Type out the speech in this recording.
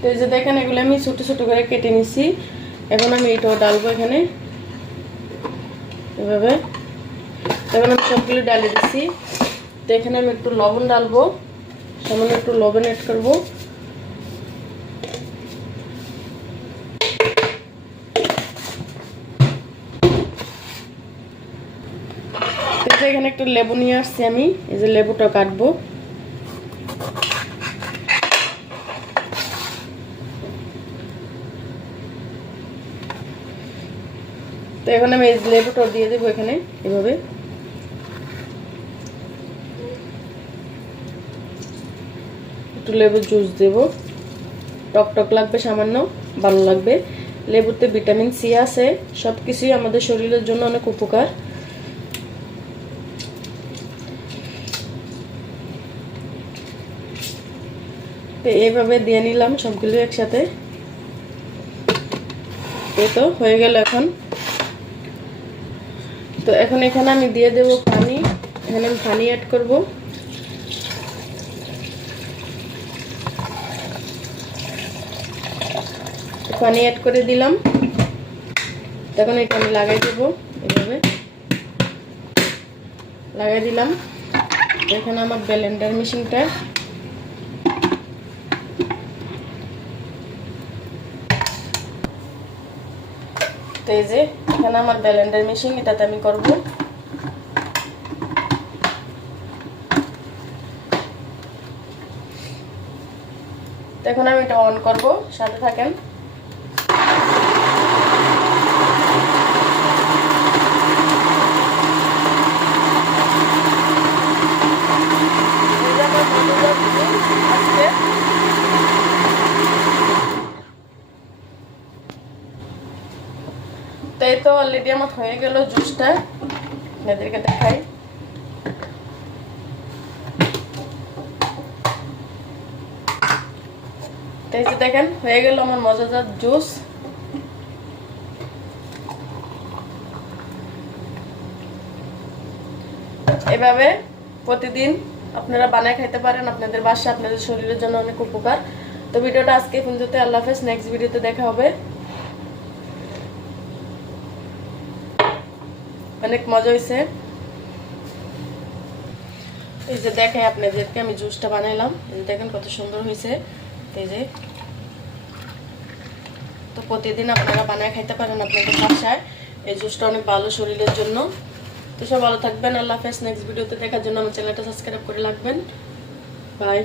তো এই যে দেখেন এগুলো আমি ছোট ছোট করে কেটে নিছি। এখন আমি এটাও ডালবো এখানে এভাবে। এখন আমি সবগুলো ডালে দিছি। তো এখানে আমি একটু লবণ ডালবো, সামান্য একটু লবণ অ্যাড করবো। এখানে একটা লেবু নিয়ে আসছি আমি, এই যে লেবুটা কাটবো। তো এখন আমি এই লেবুটা দিয়ে দেবো এখানে এভাবে। একটু লেবুর জুস দেব, টক টক লাগবে সামান্য, ভালো লাগবে। লেবুতে ভিটামিন সি আছে, সবকিছুই আমাদের শরীরের জন্য অনেক উপকার। তো এইভাবে দিয়ে নিলাম সবগুলো একসাথে। এই তো হয়ে গেল এখন। তো এখন এখানে আমি দিয়ে দেব পানি। এখানে আমি পানি অ্যাড করব। পানি অ্যাড করে দিলাম। তখন এটা আমি লাগাই দেবো, এভাবে লাগাই দিলাম। এখানে আমার ব্লেন্ডার মেশিনটা, তো এই যে এখানে আমার ব্লেন্ডার মেশিন, এটাতে আমি করব। তো এখন আমি এটা অন করব, সাথে থাকেন। তো এই তো অলরেডি আমার হয়ে গেল জুসটা, আপনাদেরকে দেখাই। তো এই যে দেখেন হয়ে গেল আমার মজাদার জুস। এভাবে প্রতিদিন আপনারা বানায় খাইতে পারেন আপনাদের বাসায়, আপনাদের শরীরের জন্য অনেক উপকার। তো ভিডিওটা আজকে পর্যন্ত, আল্লাহ হাফেজ, নেক্সট ভিডিওতে দেখা হবে। অনেক মজা হয়েছে। এই যে দেখাই আপনাদেরকে আমি জুসটা বানাইলাম, এই যে দেখেন কত সুন্দর হয়েছে। এই যে তো প্রতিদিন আপনারা বানায় খাইতে পারেন আপনাদের বাসায়, এই জুসটা অনেক ভালো শরীরের জন্য। তো সব ভালো থাকবেন, আল্লাহ হাফেজ। নেক্সট ভিডিওতে দেখার জন্য আমার চ্যানেলটা সাবস্ক্রাইব করে রাখবেন। বাই।